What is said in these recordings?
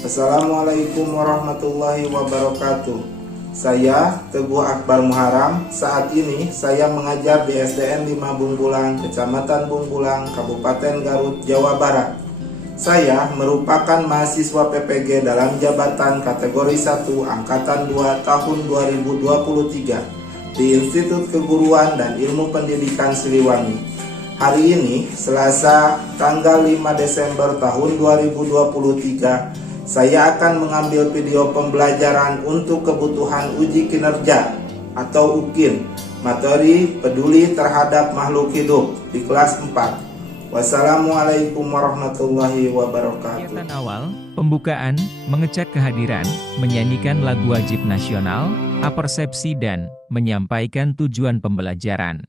Assalamualaikum warahmatullahi wabarakatuh. Saya Teguh Akbar Muharam. Saat ini saya mengajar di SDN 5 Bungbulang, Kecamatan Bungbulang, Kabupaten Garut, Jawa Barat. Saya merupakan mahasiswa PPG dalam jabatan kategori 1 Angkatan 2 tahun 2023 di Institut Keguruan dan Ilmu Pendidikan Siliwangi. Hari ini, Selasa, tanggal 5 Desember tahun 2023, saya akan mengambil video pembelajaran untuk kebutuhan uji kinerja atau UKIN, materi peduli terhadap makhluk hidup di kelas 4. Wassalamualaikum warahmatullahi wabarakatuh. Kegiatan awal, pembukaan, mengecek kehadiran, menyanyikan lagu wajib nasional, apersepsi dan menyampaikan tujuan pembelajaran.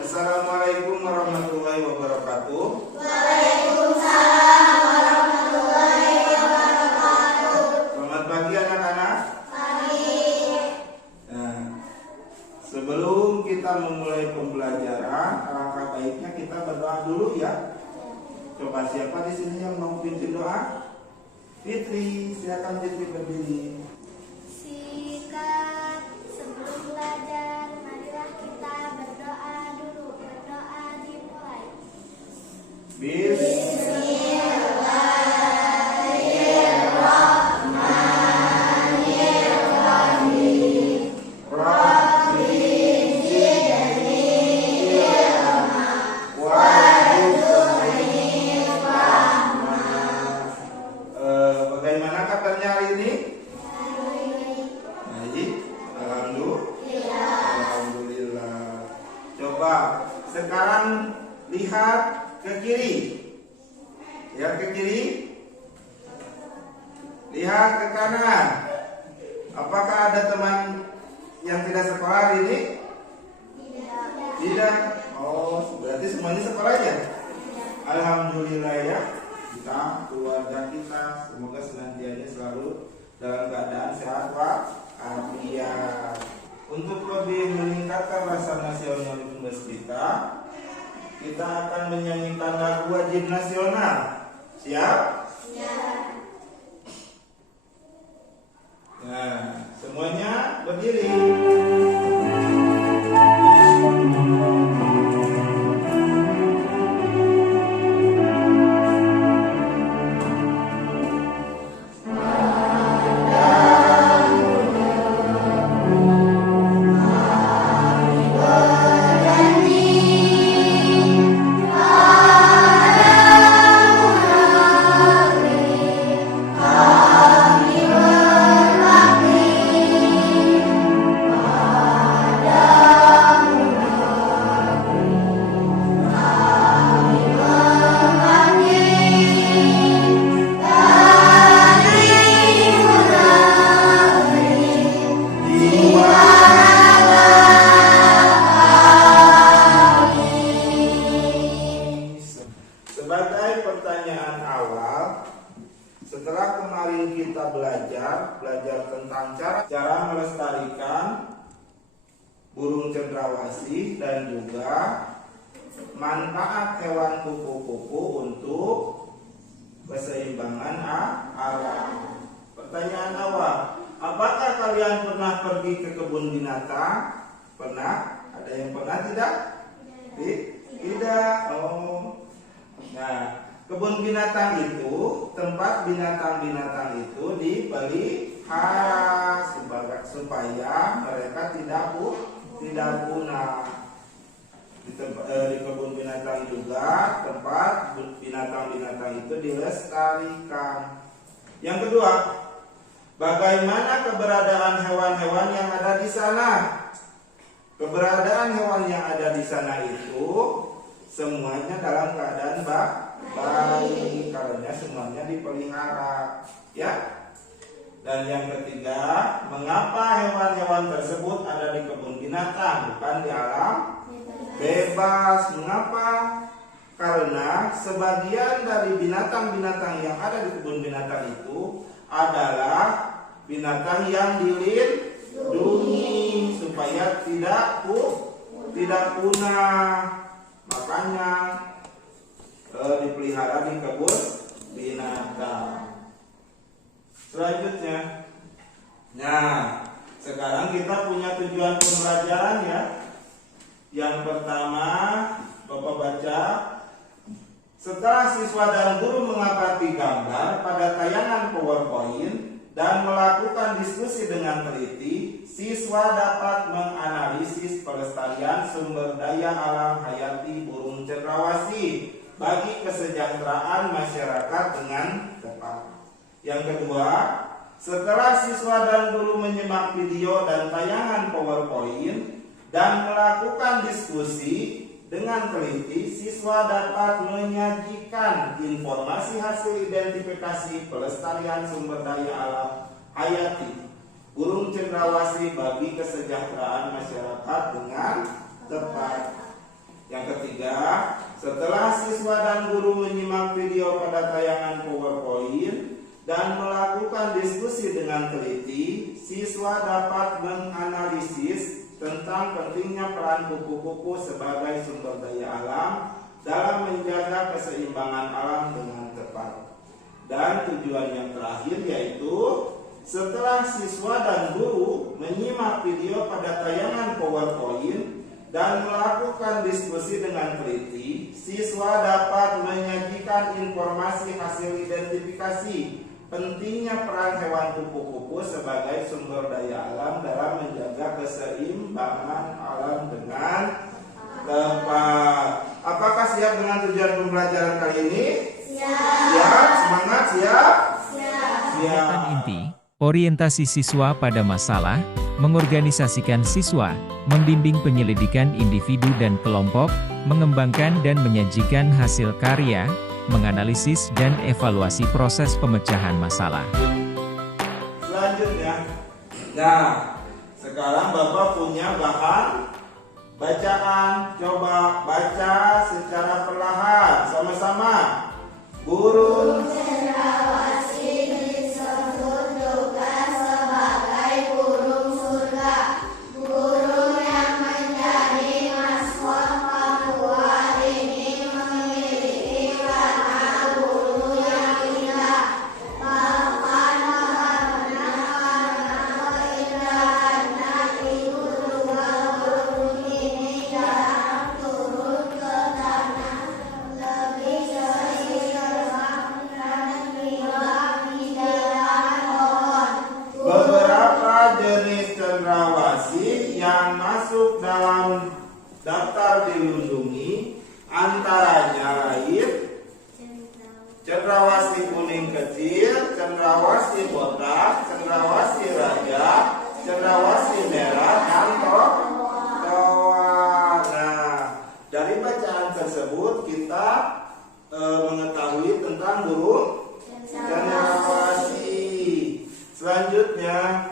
Assalamualaikum warahmatullahi wabarakatuh. Waalaikumsalam warahmatullahi wabarakatuh. Selamat pagi anak-anak. Pagi. Nah, sebelum kita memulai pembelajaran, alangkah baiknya kita berdoa dulu ya. Coba siapa di sini yang mau pimpin doa? Fitri, silakan Fitri berdiri. Sikap sebelum belajar, marilah kita berdoa dulu. Berdoa dimulai. Bagaimana kabarnya hari ini? Baik, alhamdulillah. Coba sekarang lihat ke kiri. Lihat ke kiri. Lihat ke kanan. Apakah ada teman yang tidak sekolah hari ini? Tidak. Oh, berarti semuanya sekolah ya? Alhamdulillah ya. Kita, keluarga kita, semoga senantiasa selalu dalam keadaan sehat walafiat. Untuk lebih meningkatkan rasa nasionalisme kita akan menyanyikan lagu wajib nasional. Siap? Siap. Nah, semuanya berdiri. Sebagai pertanyaan awal, setelah kemarin kita belajar tentang cara melestarikan burung cendrawasih dan juga manfaat hewan kupu-kupu untuk keseimbangan alam. Pertanyaan awal, apakah kalian pernah pergi ke kebun binatang? Pernah? Ada yang pernah tidak? Tidak. Oh. Nah, kebun binatang itu tempat binatang-binatang itu dipelihara supaya mereka tidak punah. Di kebun binatang juga tempat binatang-binatang itu dilestarikan. Yang kedua, bagaimana keberadaan hewan-hewan yang ada di sana? Keberadaan hewan yang ada di sana itu semuanya dalam keadaan baik karena semuanya dipelihara, ya. Dan yang ketiga, mengapa hewan-hewan tersebut ada di kebun binatang bukan di alam bebas? Mengapa? Karena sebagian dari binatang-binatang yang ada di kebun binatang itu adalah binatang yang dilindungi supaya tidak punah. Makanya dipelihara di kebun binatang. Selanjutnya, nah sekarang kita punya tujuan pembelajaran ya. Yang pertama, Bapak baca. Setelah siswa dan guru mengamati gambar pada tayangan PowerPoint dan melakukan diskusi dengan teliti, siswa dapat menganalisis pelestarian sumber daya alam hayati burung cendrawasih bagi kesejahteraan masyarakat dengan tepat. Yang kedua, setelah siswa dan guru menyimak video dan tayangan PowerPoint dan melakukan diskusi dengan teliti, siswa dapat menyajikan informasi hasil identifikasi pelestarian sumber daya alam hayati burung cendrawasih bagi kesejahteraan masyarakat dengan tepat. Yang ketiga, setelah siswa dan guru menyimak video pada tayangan PowerPoint dan melakukan diskusi dengan teliti, siswa dapat menganalisis tentang pentingnya peran kupu-kupu sebagai sumber daya alam dalam menjaga keseimbangan alam dengan tepat. Dan tujuan yang terakhir yaitu setelah siswa dan guru menyimak video pada tayangan PowerPoint dan melakukan diskusi dengan teliti, siswa dapat menyajikan informasi hasil identifikasi pentingnya peran hewan kupu-kupu sebagai sumber daya alam dalam menjaga keseimbangan alam dengan tepat. Apakah siap dengan tujuan pembelajaran kali ini? Siap. Semangat, siap? Kegiatan inti, orientasi siswa pada masalah, mengorganisasikan siswa, membimbing penyelidikan individu dan kelompok, mengembangkan dan menyajikan hasil karya, menganalisis dan evaluasi proses pemecahan masalah. Selanjutnya, nah sekarang Bapak punya bahan bacaan. Coba baca secara perlahan sama-sama. Burung Cendrawasih disebut juga sebagai burung surga. Burung yang menjadi maskot Papua ini memiliki warna bulu yang indah. Bahkan warna keindahannya itu juga burung ini jarang turun ke tanah. Lebih sering terbang dan hilang di dalam pohon. beberapa jenis cendrawasih yang masuk dalam daftar dilindungi antaranya lain cendrawasih kuning kecil, cendrawasih botak, cendrawasih raja, cendrawasih merah, dan toa. Nah, dari bacaan tersebut kita mengetahui tentang burung cendrawasih. Selanjutnya,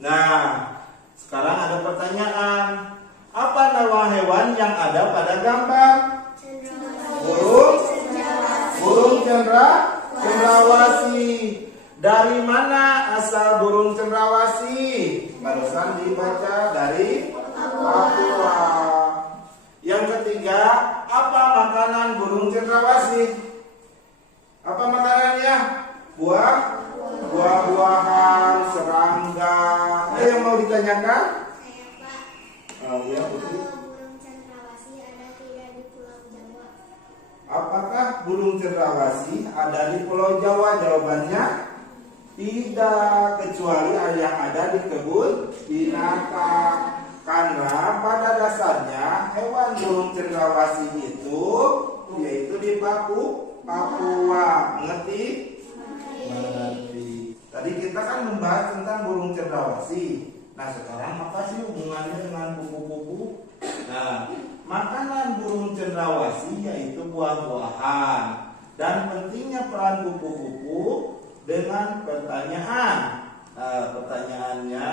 nah sekarang ada pertanyaan. Apa nama hewan yang ada pada gambar? Burung cendrawasih. Dari mana asal burung cendrawasih? Barusan dibaca dari Papua. Yang ketiga, apa makanan burung cendrawasih? Apa makanannya? Buah-buahan, serangga. Ada yang mau ditanyakan? Saya Pak, Ya, Putri. burung cendrawasih ada tidak di Pulau Jawa? Apakah burung cendrawasih ada di Pulau Jawa? Jawabannya tidak, kecuali yang ada di kebun binatang. Karena pada dasarnya hewan burung cendrawasih itu yaitu di Papua. Mengerti? Mengerti. Tadi kita kan membahas tentang burung cendrawasih. Nah, sekarang apa sih hubungannya dengan kupu-kupu? Nah, makanan burung cendrawasih yaitu buah-buahan. Dan pentingnya peran kupu-kupu dengan pertanyaan. Pertanyaannya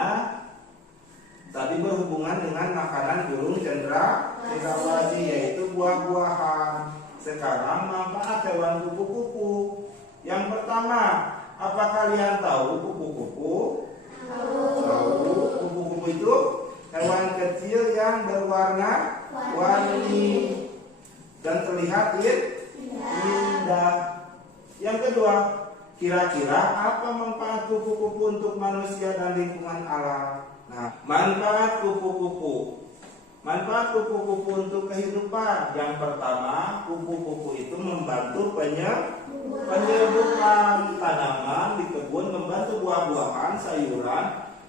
tadi berhubungan dengan makanan burung cendrawasih yaitu buah-buahan. Sekarang manfaat hewan kupu-kupu. Yang pertama, apa kalian tahu kupu-kupu? Tahu. Kupu-kupu itu hewan kecil yang berwarna-warni dan terlihat indah. Yang kedua, kira-kira apa manfaat kupu-kupu untuk manusia dan lingkungan alam? Nah, manfaat kupu-kupu. Manfaat kupu-kupu untuk kehidupan. Yang pertama, kupu-kupu itu membantu penyerbukan tanaman di kebun, membantu buah-buahan, sayuran,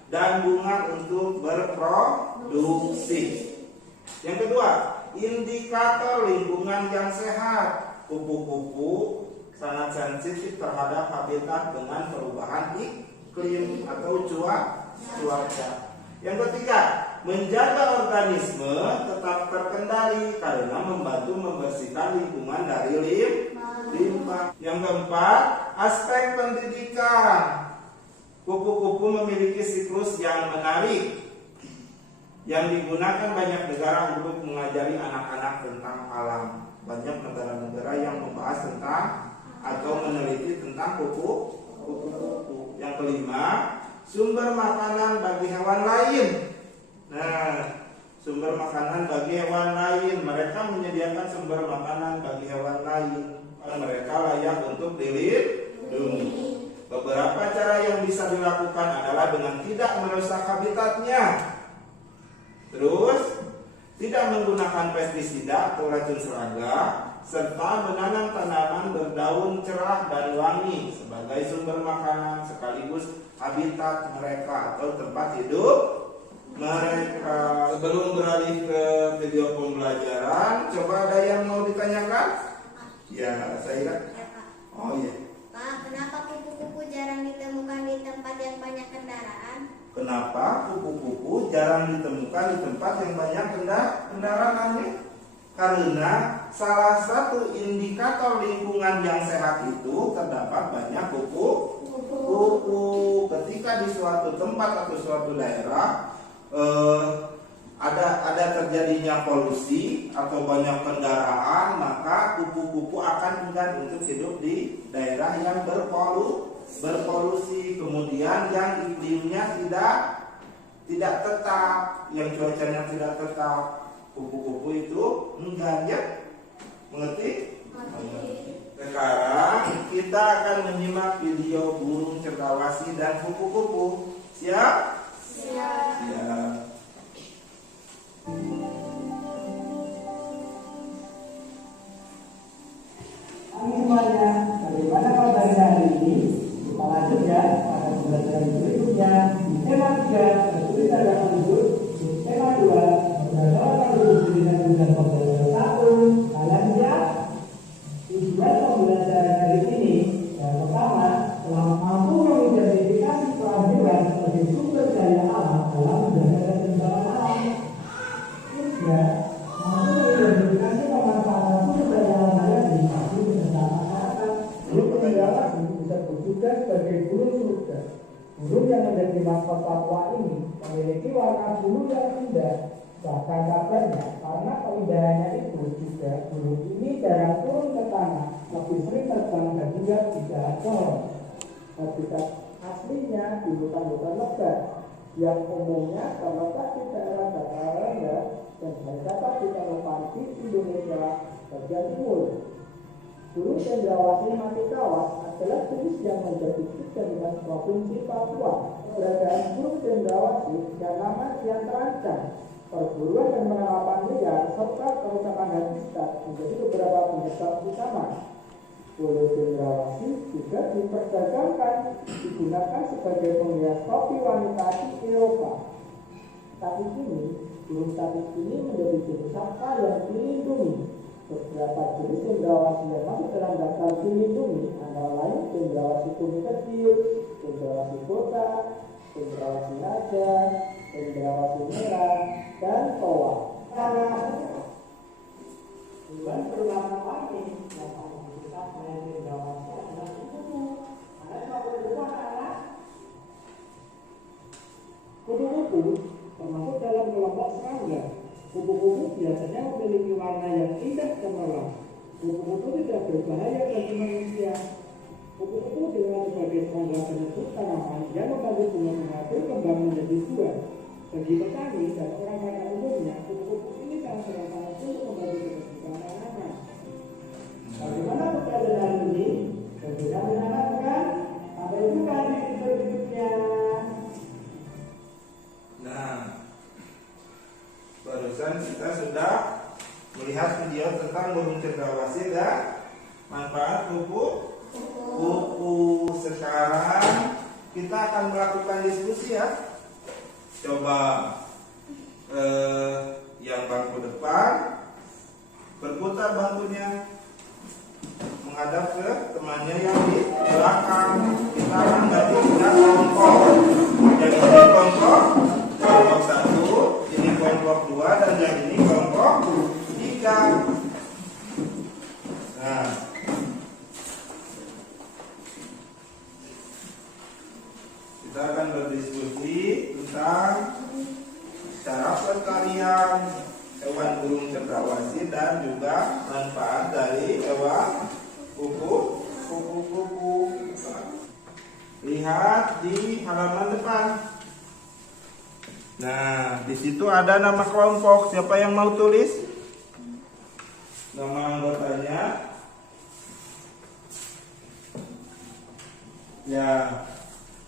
dan bunga untuk berproduksi. Yang kedua, indikator lingkungan yang sehat. Kupu-kupu sangat sensitif terhadap habitat dengan perubahan iklim atau cuaca. Yang ketiga, menjaga organisme tetap terkendali karena membantu membersihkan lingkungan dari limbah. Yang keempat, aspek pendidikan. Kupu-kupu memiliki siklus yang menarik yang digunakan banyak negara untuk mengajari anak-anak tentang alam. Banyak negara-negara yang membahas tentang atau meneliti tentang kupu-kupu. Yang kelima, sumber makanan bagi hewan lain. Nah, sumber makanan bagi hewan lain. Mereka menyediakan sumber makanan bagi hewan lain. Mereka layak untuk dilindungi. Beberapa cara yang bisa dilakukan adalah dengan tidak merusak habitatnya. Terus, tidak menggunakan pestisida atau racun serangga, serta menanam tanaman berdaun cerah dan wangi sebagai sumber makanan sekaligus habitat mereka atau tempat hidup mereka. Sebelum beralih ke video pembelajaran, coba ada yang mau ditanyakan? Ya, saya. Oh iya. Pak, kenapa kupu-kupu jarang ditemukan di tempat yang banyak kendaraan? Kenapa kupu-kupu jarang ditemukan di tempat yang banyak kendaraan? Karena salah satu indikator lingkungan yang sehat itu terdapat banyak kupu-kupu. Ketika di suatu tempat atau suatu daerah ada terjadinya polusi atau banyak kendaraan, maka kupu-kupu akan enggan untuk hidup di daerah yang berpolusi. Kemudian yang iklimnya tidak tetap, yang cuacanya tidak tetap, kupu-kupu itu enggan, ya. Mengerti? Sekarang kita akan menyimak video burung cendrawasih dan kupu-kupu. Siap? Siap. Siap. Hai semuanya, bagaimana kabar hari ini? Kita lanjut ya pada pembelajaran berikutnya di tema 3, tertulis ada penduduk, di tema 2, pembelajaran penduduk dengan tujuan pembelajaran 1. Kalian siap? Tujuan pembelajaran hari ini yang pertama, telah mampu mengidentifikasi kehadiran sebagai sumber daya alam dalam menjaga keseimbangan alam. Tiga, mampu mengidentifikasi pemanfaatan sumber daya alam hayati bagi kesejahteraan masyarakat. Burung cendrawasih bisa bertugas sebagai burung surga. Burung yang menjadi maskot Papua ini memiliki warna bulu yang indah. Bahkan kabarnya karena keindahannya itu juga burung ini jarang turun ke tanah, lebih sering terbang dan juga tidak pohon. Habitat aslinya di hutan-hutan lebat yang umumnya terletak di daerah dataran rendah dan terdapat di Telopati, Indonesia bagian timur. Burung cendrawasih matikawas adalah jenis yang menjadi dengan provinsi Papua. Keberadaan burung cendrawasih dan nama yang terancam, perburuan dan penangkapan liar serta kerusakan habitat menjadi beberapa penyebab utama. Burung cendrawasih juga diperdagangkan, digunakan sebagai penghias topi wanita di Eropa. Tapi kini, burung tapis ini menjadi jenis satwa yang dilindungi. Beberapa jenis cendrawasih yang masuk dalam daftar dilindungi antara lain cendrawasih kuning kecil, cendrawasih botak, cendrawasih raja, cendrawasih merah, dan toa. Bulan pertama ini yang paling besar selain cendrawasih adalah kupu-kupu. Ada cuma kupu-kupu anak-anak. Kupu-kupu termasuk dalam kelompok serangga. Kupu-kupu biasanya memiliki warna yang indah cemerlang. Kupu-kupu tidak berbahaya bagi manusia. Kupu-kupu dengan sebagai serangga penyebut tanaman yang membantu bunga mengatur kembang menjadi buah. Bagi petani dan orang pada umumnya, kupu-kupu ini sangat bermanfaat untuk membantu kebersihan tanaman. Bagaimana pembelajaran ini? Berbeda dengan apa kan? Sampai jumpa di video berikutnya. Nah, barusan kita sudah melihat video tentang burung cendrawasih dan manfaat kuku. Sekarang kita akan melakukan diskusi ya. Coba yang bangku depan berputar bangkunya menghadap ke temannya yang di belakang. Kita akan bagi tiga kelompok. Yang ini kelompok 1, ini kelompok 2, dan yang ini kelompok 3. Nah, kita akan berdiskusi tentang cara pelestarian hewan burung cendrawasih dan juga manfaat dari hewan kupu-kupu. Lihat di halaman depan. Nah, di situ ada nama kelompok. Siapa yang mau tulis nama anggotanya? Ya,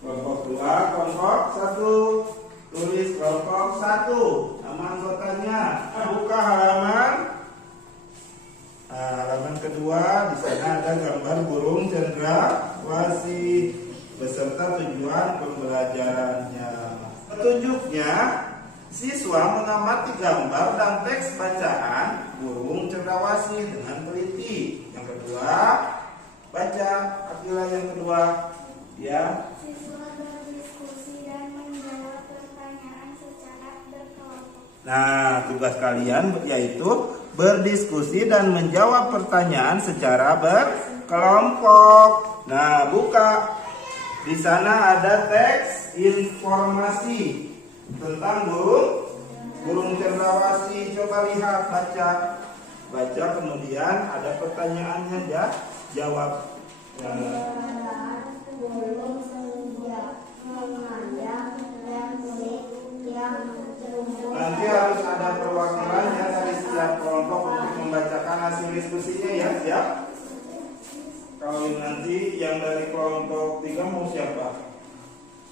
kelompok 2, kelompok 1. Tulis kelompok 1 nama anggotanya. Buka halaman. Nah, halaman kedua, di sana ada gambar burung cendrawasih beserta tujuan pembelajarannya. Petunjuknya, siswa mengamati gambar dan teks bacaan burung cendrawasih dengan teliti. Yang kedua, baca Akila yang kedua. Ya. Siswa berdiskusi dan menjawab pertanyaan secara berkelompok. Nah, tugas kalian yaitu berdiskusi dan menjawab pertanyaan secara berkelompok. Nah, buka. Di sana ada teks informasi tentang burung cendrawasih. Coba lihat, baca. Baca, kemudian ada pertanyaannya, ya, jawab. Burung senja memandang dan yang Nanti harus ada perwakilannya dari setiap kelompok untuk membacakan hasil diskusinya, ya, siap? Kalau nanti yang dari kelompok 3 mau siapa?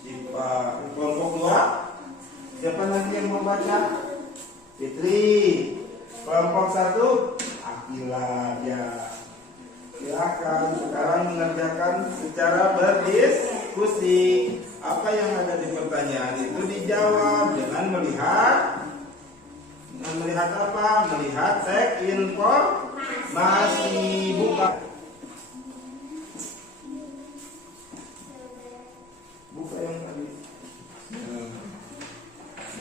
Dipa. Kelompok 2? Siapa nanti yang mau baca? Fitri. Kelompok 1? Akila, ya. Silakan sekarang mengerjakan secara berdiskusi. Apa yang ada di pertanyaan itu dijawab dengan melihat apa? Melihat teks informasi. Buka yang tadi.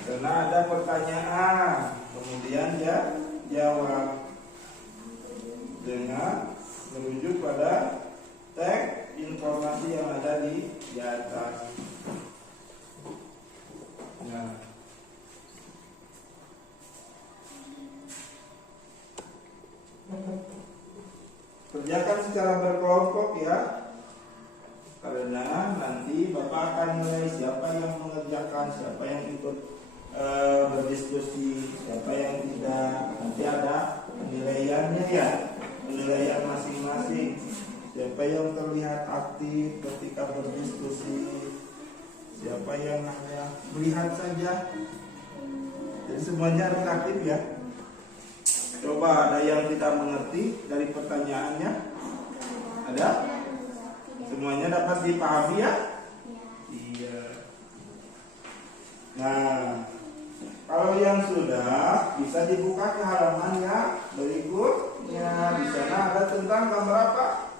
Karena ada pertanyaan, kemudian ya jawab dengan merujuk pada teks informasi yang ada di atas. Nah, kerjakan secara berkelompok ya, karena nanti Bapak akan menilai siapa yang mengerjakan, siapa yang ikut berdiskusi, siapa yang tidak. Nanti ada penilaiannya ya, penilaian masing-masing. Siapa yang terlihat aktif ketika berdiskusi, siapa yang hanya melihat saja. Jadi semuanya harus aktif ya. Coba ada yang tidak mengerti dari pertanyaannya? Ada? Semuanya dapat dipahami ya? Iya. Nah, kalau yang sudah bisa dibuka ke halaman yang berikutnya. Di sana ada tentang gambar apa?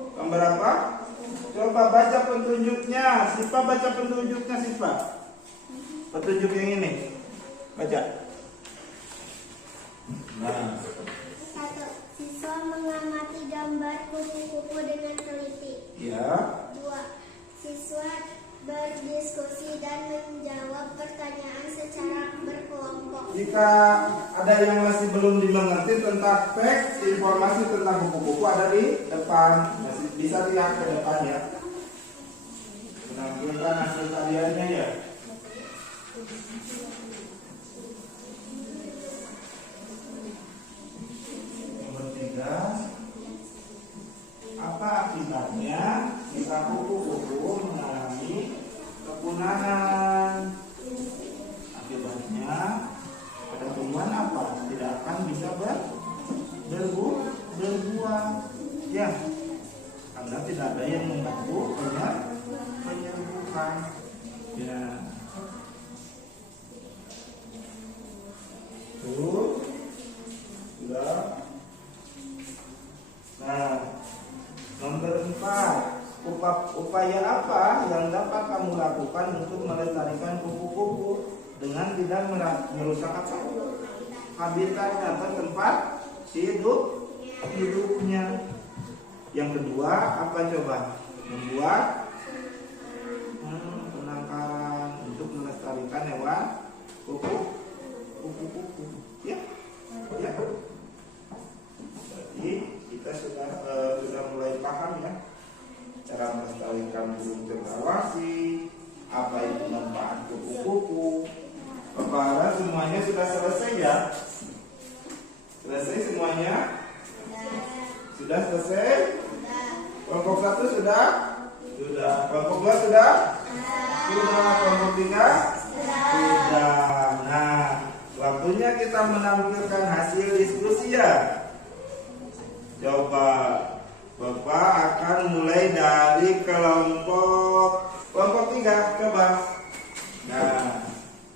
Gambar apa? Coba baca petunjuknya. Siapa baca petunjuknya, Siapa? Petunjuk yang ini. Baca. Nah. 1. Siswa mengamati gambar kupu-kupu dengan teliti. Ya. 2. Siswa berdiskusi dan menjawab pertanyaan secara berkelompok. Jika ada yang masih belum dimengerti tentang teks informasi tentang kupu-kupu, ada di depan, masih bisa lihat ke depan ya. Menampilkan hasil tariannya ya. Nomor 3, apa akibatnya makan. Ya. Tuh. Sudah. Nah, nomor 4. Upaya apa yang dapat kamu lakukan untuk melestarikan kupu-kupu dengan tidak merusak apa? Habitatnya atau tempat hidupnya. Yang kedua apa coba? Membuat penangkaran untuk melestarikan hewan kupu-kupu. Ya. Jadi kita sudah mulai paham ya cara melestarikan burung cendrawasih, apa itu manfaat kupu-kupu. Bapak semuanya sudah selesai ya? Selesai semuanya? Sudah selesai? Kelompok 1 sudah? Sudah. Kelompok 2 sudah? Sudah. Kelompok 3? Sudah. Nah, waktunya kita menampilkan hasil diskusi ya. Coba Bapak akan mulai dari kelompok 3. Coba. Nah,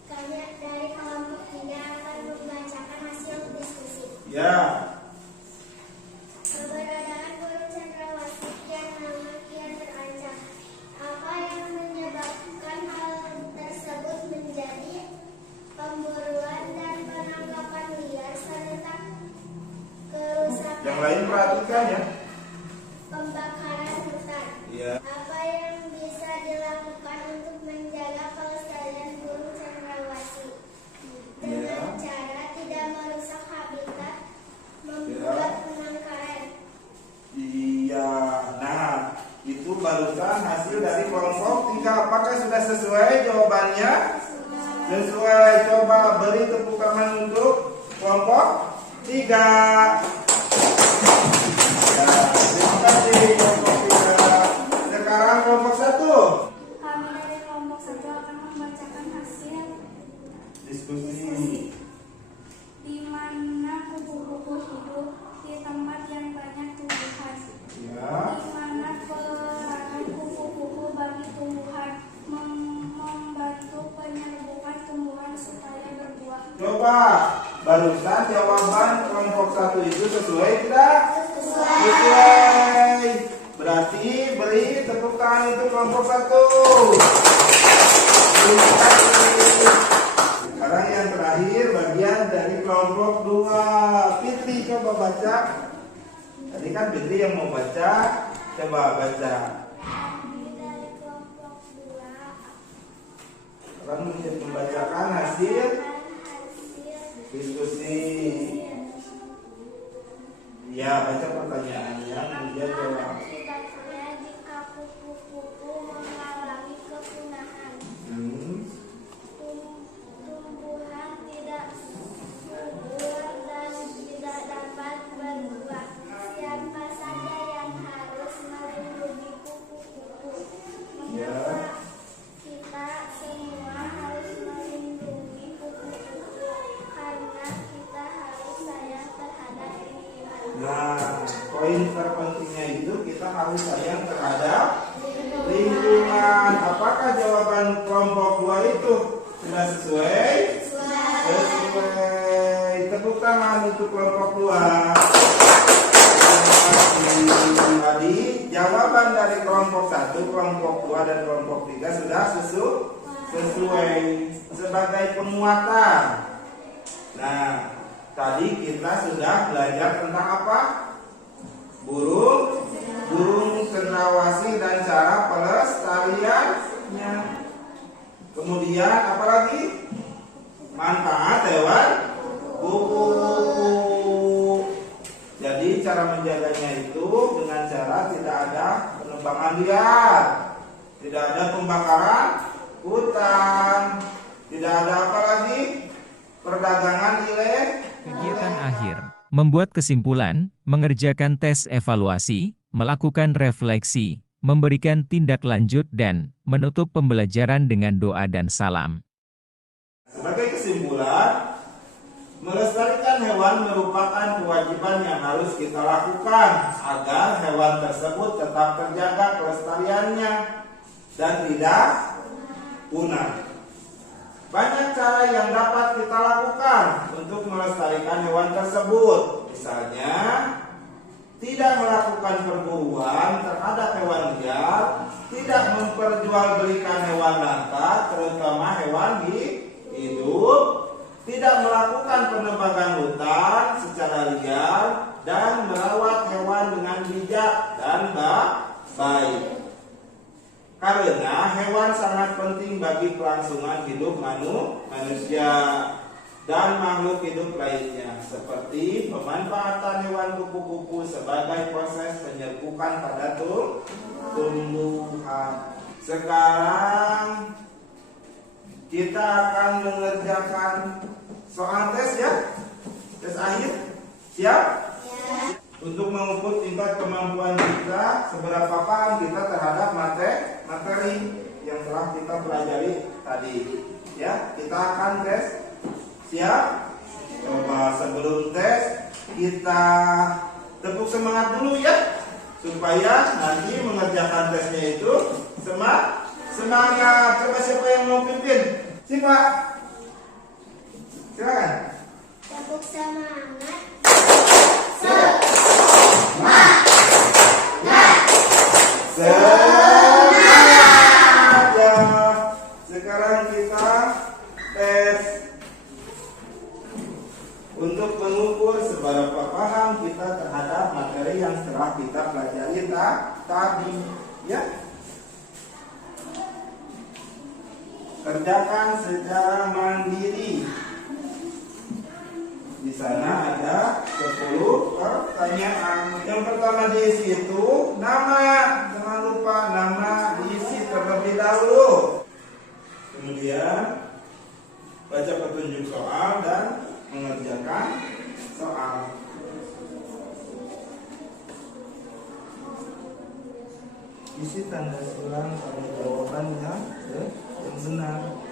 Dari kelompok 3 akan membacakan hasil diskusi. ya. Keberadaan burung cendrawasih yang nama kian terancam. Apa yang menyebabkan hal tersebut menjadi pemburuan dan penangkapan liar serta kerusakan. Yang lain perhatikan ya. Pembakaran hutan. Ya. Apa yang bisa dilakukan untuk menjaga kelestarian burung cendrawasih dengan cara tidak merusak habitat, membuat penangkaran. Iya. Nah, itu barusan hasil dari kelompok 3. Apakah sudah sesuai jawabannya? Sesuai. Coba beri tepuk tangan untuk kelompok 3. Ya, terima kasih kelompok 3. Sekarang kelompok 1. Kami dari kelompok 1 akan membacakan hasil Diskusi. di mana kupu-kupu hidup di tempat yang banyak tumbuhan. Ya. Di mana peranan kupu-kupu bagi tumbuhan membantu penyerbukan tumbuhan supaya berbuah. Coba barusan jawaban kelompok 1 itu sesuai tidak? Sesuai. Berarti beri tepuk tangan untuk kelompok 1. Terima kasih. Sekarang yang terakhir bagian dari kelompok 2. Fitri coba baca. Tadi kan Fitri yang mau baca. Coba baca. Kami dari kelompok 2 Akan membacakan hasil diskusi. Ya, baca pertanyaannya kemudian jawab. Akibatnya jika kupu-kupu mengalami kepunahan, tumbuhan tidak subur dan tidak dapat berbuah. Siapa saja yang harus melindungi kupu-kupu? Mengapa kita semua harus melindungi kupu-kupu? Karena kita harus sayang terhadap lingkungan. Nah, poin terpentingnya itu kita harus sayang terhadap lingkungan. Apakah jawaban kelompok 2 itu sudah sesuai? Sesuai. Tepuk tangan untuk kelompok 2. Tadi jawaban dari kelompok 1, kelompok 2 dan kelompok 3 sudah sesuai sebagai penguatan. Nah, tadi kita sudah belajar tentang apa? Burung cendrawasih dan cara pelestariannya. Kemudian apa lagi? Manfaat hewan kupu-kupu. Jadi cara menjaganya itu dengan cara tidak ada penebangan liar, tidak ada pembakaran hutan, tidak ada apa lagi? Perdagangan ilegal. Kegiatan akhir, membuat kesimpulan, mengerjakan tes evaluasi, melakukan refleksi, memberikan tindak lanjut dan menutup pembelajaran dengan doa dan salam. Sebagai kesimpulan, melestarikan hewan merupakan kewajiban yang harus kita lakukan agar hewan tersebut tetap terjaga kelestariannya dan tidak punah. Banyak cara yang dapat kita lakukan untuk melestarikan hewan tersebut. Misalnya, tidak melakukan perburuan terhadap hewan liar, tidak memperjualbelikan hewan langka, terutama hewan hidup, tidak melakukan penebangan hutan secara liar, dan merawat hewan dengan bijak dan baik. Karena hewan sangat penting bagi kelangsungan hidup manusia dan makhluk hidup lainnya, seperti pemanfaatan hewan kupu-kupu sebagai proses penyerbukan pada tumbuhan. Sekarang kita akan mengerjakan soal tes ya, tes akhir. Siap? Untuk mengukur tingkat kemampuan kita, seberapa paham kita terhadap materi yang telah kita pelajari tadi. Ya, kita akan tes. Siap? Coba sebelum tes kita tepuk semangat dulu ya, supaya nanti mengerjakan tesnya itu semangat. Coba siapa yang mau pimpin? Siapa? Silakan. Tepuk semangat. Semangat ya. Sekarang kita tes untuk mengukur seberapa paham kita terhadap materi yang telah kita pelajari tadi ya. Kerjakan secara mandiri. Di sana ada 10 pertanyaan. Yang pertama diisi itu nama. Jangan lupa nama diisi terlebih dahulu. Kemudian baca petunjuk soal dan mengerjakan soal. Isi tanda silang pada jawabannya yang benar.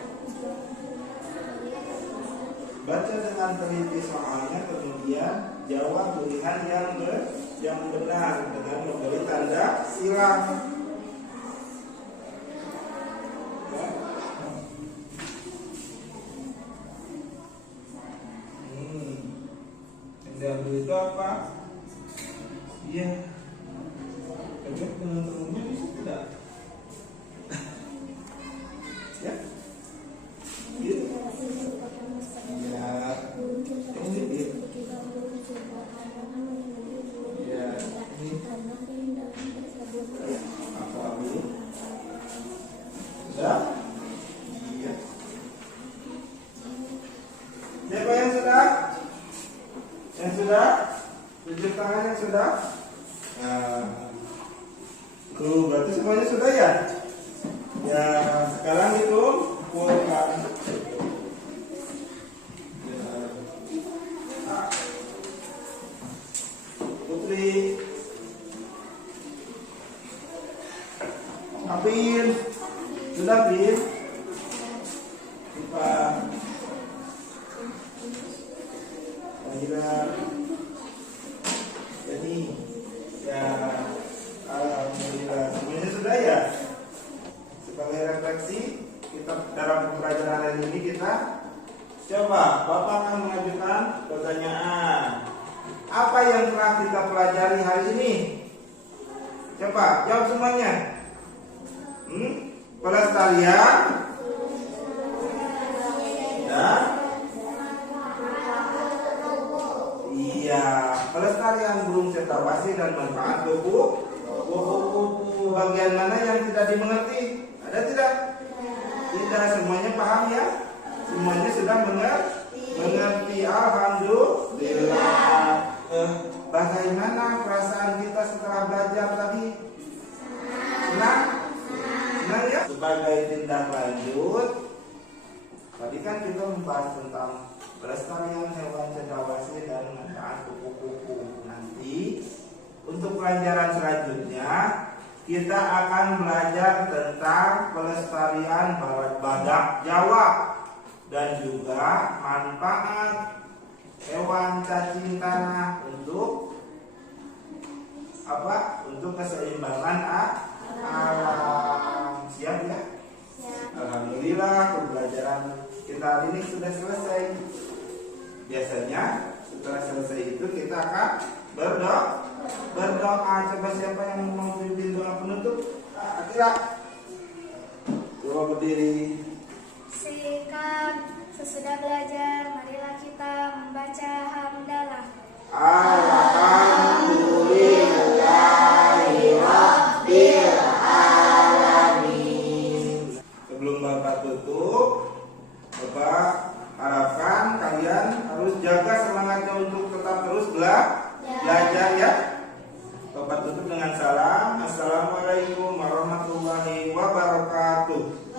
Baca dengan teliti soalnya, kemudian jawab pilihan yang benar dengan memberi tanda silang. Ya. Yang diambil itu apa? Iya. Coba teman-temannya bisa tidak? Ya. Gitu. Ya, ini dia. Ya, ini apa dulu? Sudah? Iya. Siapa yang sudah? Yang sudah? Tunjuk tangan yang sudah? Nah, berarti semuanya sudah ya? Ya, sekarang itu kumpulkan. Putri, Apin, sudah Apin? Lupa. Akhirnya, jadi ya, alhamdulillah semuanya sudah ya. Sebagai refleksi kita dalam pembelajaran hari ini kita coba Bapak akan mengajukan pertanyaan. Apa yang telah kita pelajari hari ini? Coba jawab semuanya. Pelestarian dan iya, pelestarian burung cendrawasih dan manfaat kupu-kupu. Bagian mana yang tidak dimengerti? Ada tidak? Tidak, semuanya paham ya? Semuanya sudah mengerti. Alhamdulillah. Bagaimana perasaan kita setelah belajar tadi? Senang? Senang ya? Sebagai tindak lanjut, tadi kan kita membahas tentang pelestarian hewan cendrawasih dan manfaat kupu-kupu. Nanti untuk pelajaran selanjutnya kita akan belajar tentang pelestarian badak Jawa dan juga manfaat hewan cacing tanah untuk apa? Untuk keseimbangan alam. Siap ya? Alhamdulillah. Alhamdulillah pembelajaran kita hari ini sudah selesai. Biasanya setelah selesai itu kita akan berdoa. Coba siapa yang mau pimpin doa penutup? Akira, coba berdiri. Sikap sesudah belajar, marilah kita membaca hamdalah. Alhamdulillahirabbil alamin. Sebelum Bapak tutup, Bapak harapkan kalian harus jaga semangatnya untuk tetap terus belajar ya. Bapak tutup dengan salam. Assalamualaikum warahmatullahi wabarakatuh.